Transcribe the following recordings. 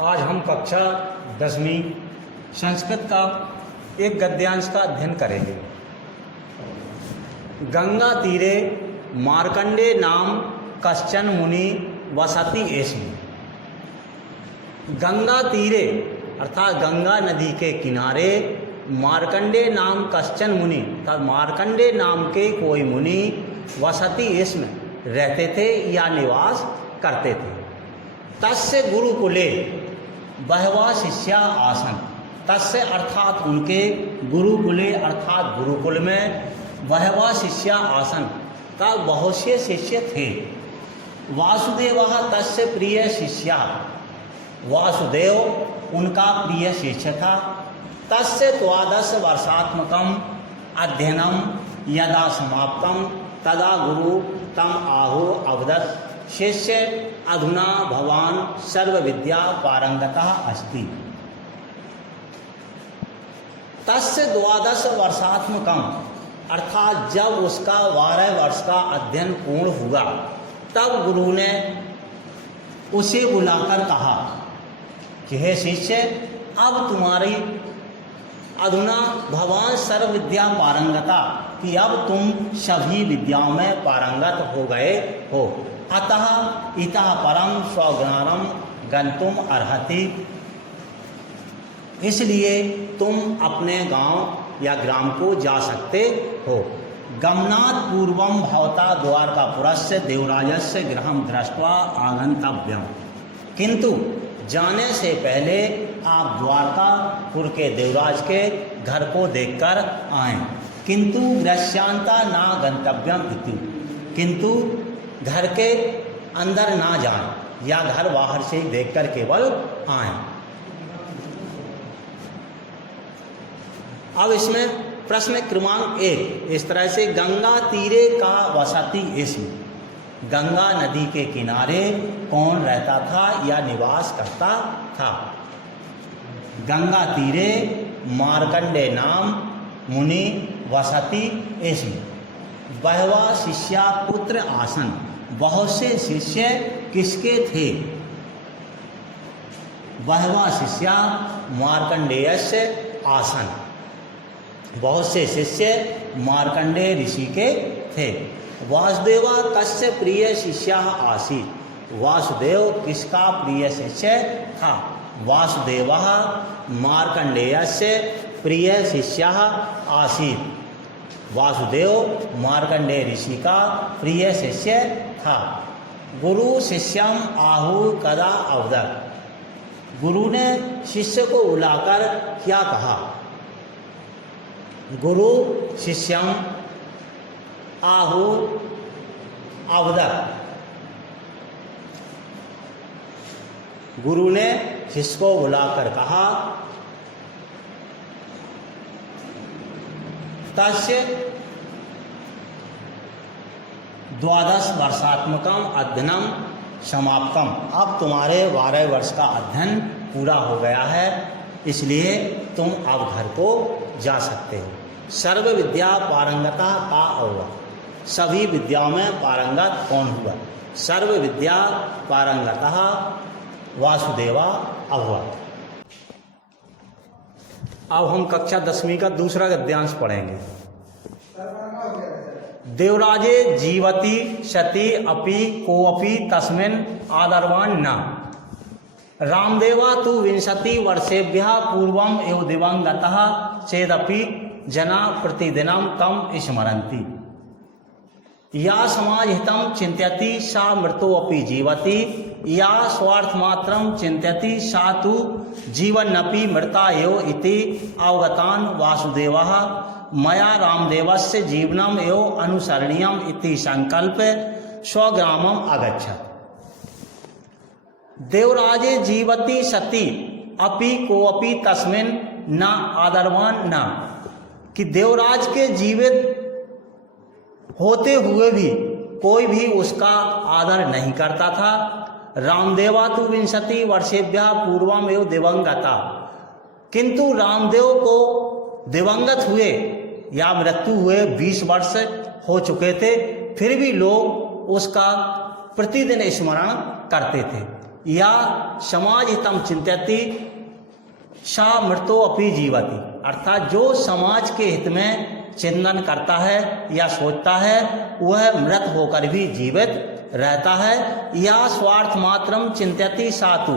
आज हम कक्षा 10वीं संस्कृत का एक गद्यांश का अध्ययन करेंगे। गंगा तीरे मार्कंडे नाम कश्चन मुनि वसति एस्म। गंगा तीरे अर्थात गंगा नदी के किनारे मार्कंडे नाम कश्चन मुनि अर्थात मार्कंडे नाम के कोई मुनि वसति एस्म रहते थे या निवास करते थे। तस्य गुरुकुले बहवा शिष्या आसन। तस्य अर्थात उनके गुरुकुले अर्थात गुरुकुल में बहवा शिष्या आसन तब बहुत से शिष्य थे। वासुदेव तस्य प्रिय शिष्या। वासुदेव उनका प्रिय शिष्य था। तस्य 12 वर्षात्मकम अध्ययनम यदा समाप्तम तदा गुरु तम आहु अवदत् शिष्य अधुना भवान सर्व विद्या पारंगतः अस्ति। तस्य 12 वर्षात्मकम अर्थात जब उसका 12 वर्ष का अध्ययन पूर्ण हुआ तब गुरु ने उसे बुलाकर कहा कि हे शिष्य, अब तुम्हारी अधुना भवान सर्व विद्या पारंगता कि अब तुम सभी विद्याओं में पारंगत हो गए हो। अतः इतः परम स्वज्ञानम गंतुम अर्हति। इसलिए तुम अपने गांव या ग्राम को जा सकते हो। गमनात् पूर्वम भवता द्वारकापुरस्य देवराजस्य गृहं दृष्ट्वा आगंतव्यम। किंतु जाने से पहले आप द्वारकापुर के देवराज के घर को देखकर आएं। किंतु गृहस्यांता ना गंतव्यम इति। किंतु घर के अंदर ना जाएं या घर बाहर से ही देखकर केवल आएं। अब इसमें प्रश्न क्रमांक 1 इस तरह से गंगा तीरे का वसति इसम। गंगा नदी के किनारे कौन रहता था या निवास करता था? गंगा तीरे मार्कंडे नाम मुनि वसति इसम। बहवा शिष्या पुत्र आसन। बहुत से शिष्य किसके थे? बहवा शिष्या मार्कंडेयस्य आसन। बहुत से शिष्य मार्कंडेय ऋषि के थे। वासुदेवा कस्य प्रिय शिष्या आसीत्। वासुदेव किसका प्रिय शिष्य था? वासुदेवा मार्कंडेयस्य प्रिय शिष्या आसीत्। वासुदेव मार्कंडेय ऋषि का प्रिय शिष्य था। गुरु शिष्यम आहु कदा अवदत्। गुरु ने शिष्य को बुलाकर क्या कहा? गुरु शिष्यम आहु अवदत्। गुरु ने शिष्य को बुलाकर कहा तस्य 12 वर्षात्मकम अध्ययनम समाप्तम। अब तुम्हारे 12 वर्ष का अध्ययन पूरा हो गया है, इसलिए तुम अब घर को जा सकते हो। सर्व विद्या पारंगता का हुआ। सभी विद्याओं में पारंगत कौन हुआ? सर्व विद्या पारंगतः वासुदेवा अभवत्। अब हम कक्षा 10वीं का दूसरा गद्यांश पढ़ेंगे। देवराजे जीवति सति अपि कोऽपि तस्मिन् आदरवान् न। रामदेवा तु 20 वर्षेभ्यः पूर्वम् एव दिवंगतः चेदपि जना प्रतिदिनं तम स्मरन्ति। या समाजहितं चिन्तयति सा मृतोऽपि जीवति। या स्वार्थमात्रं चिन्तयति सा तु जीवन्नपि मृता एव इति अवगतान् वासुदेवः मया रामदेवस्य जीवनम् एव अनुसरणीयम् इति संकल्प्य स्वग्रामम् अगच्छत्। देवराजे जीवति सति अपि कोऽपि तस्मिन् न आदरवान् न। कि देवराज के जीवित होते हुए भी कोई भी उसका आदर नहीं करता था। रामदेवा तु 20 वर्षेभ्यः पूर्वम् एव दिवंगता। किंतु रामदेव को दिवंगत हुए या मृत्यु हुए 20 वर्ष हो चुके थे, फिर भी लोग उसका प्रतिदिन स्मरण करते थे। या समाज हितम चिंत्यति सा मृतो अपि जीवति, अर्थात जो समाज के हित में चिंतन करता है या सोचता है वह मृत होकर भी जीवित रहता है। या स्वार्थ मात्रम चिंत्यति सातु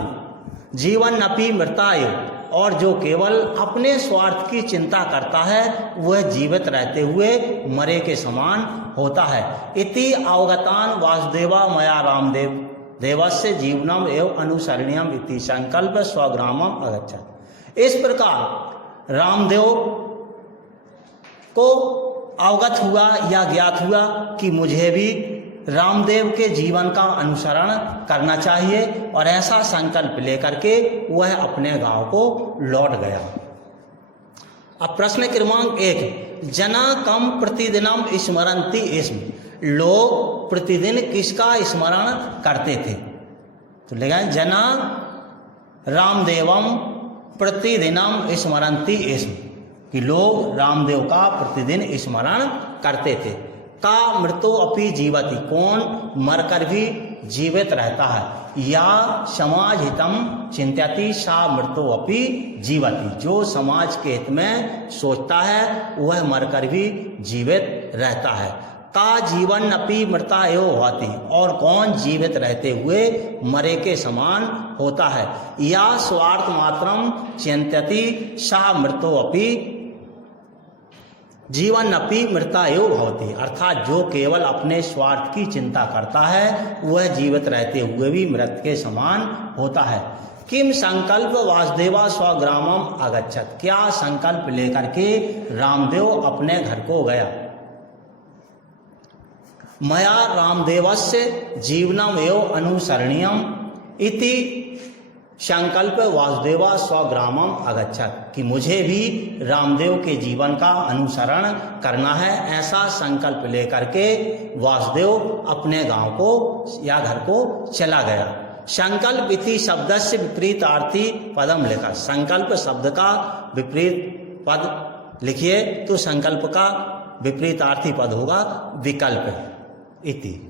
जीवन अपि मृताय, और जो केवल अपने स्वार्थ की चिंता करता है वह जीवित रहते हुए मरे के समान होता है। इति अवगतान वासुदेवा मया रामदेव देवस्य जीवनम एवं अनुसरणीयम इति संकल्प स्वग्रामम अगच्छत्। इस प्रकार रामदेव को अवगत हुआ या ज्ञात हुआ कि मुझे भी रामदेव के जीवन का अनुसरण करना चाहिए, और ऐसा संकल्प लेकर के वह अपने गांव को लौट गया। अब प्रश्न क्रमांक 1, जना कम प्रतिदिनम स्मरन्ति इसम, लोग प्रतिदिन किसका स्मरण करते थे? तो लेगा जना रामदेवम प्रतिदिनम स्मरन्ति इसम, कि लोग रामदेव का प्रतिदिन स्मरण करते थे। का मृतो अपि जीवति, कौन मरकर भी जीवित रहता है। या समाज हितम चिंत्यति सा मृतो अपि जीवति, जो समाज के हित में सोचता है वह मरकर भी जीवित रहता है। का जीवन अपि मृता एव होती, और कौन जीवित रहते हुए मरे के समान होता है। या स्वार्थ मात्रम चिंत्यति सा मृतो अपि जीवन अपि मृता एव भवति, अर्थात जो केवल अपने स्वार्थ की चिंता करता है वह जीवित रहते हुए भी मृत के समान होता है। किम संकल्प वासुदेवा स्वग्रामम अगच्छत्, क्या संकल्प लेकर के रामदेव अपने घर को गया। मया रामदेवस्य जीवनम एवं अनुसरणीयम इति संकल्प वासुदेवा स्वग्रामम अगच्छत्, कि मुझे भी रामदेव के जीवन का अनुसरण करना है, ऐसा संकल्प लेकर के वासुदेव अपने गांव को या घर को चला गया। संकल्प इति शब्द से विपरीतार्थी पदम लिखा, संकल्प शब्द का विपरीत पद लिखिए तो संकल्प का विपरीतार्थी पद होगा विकल्प इति।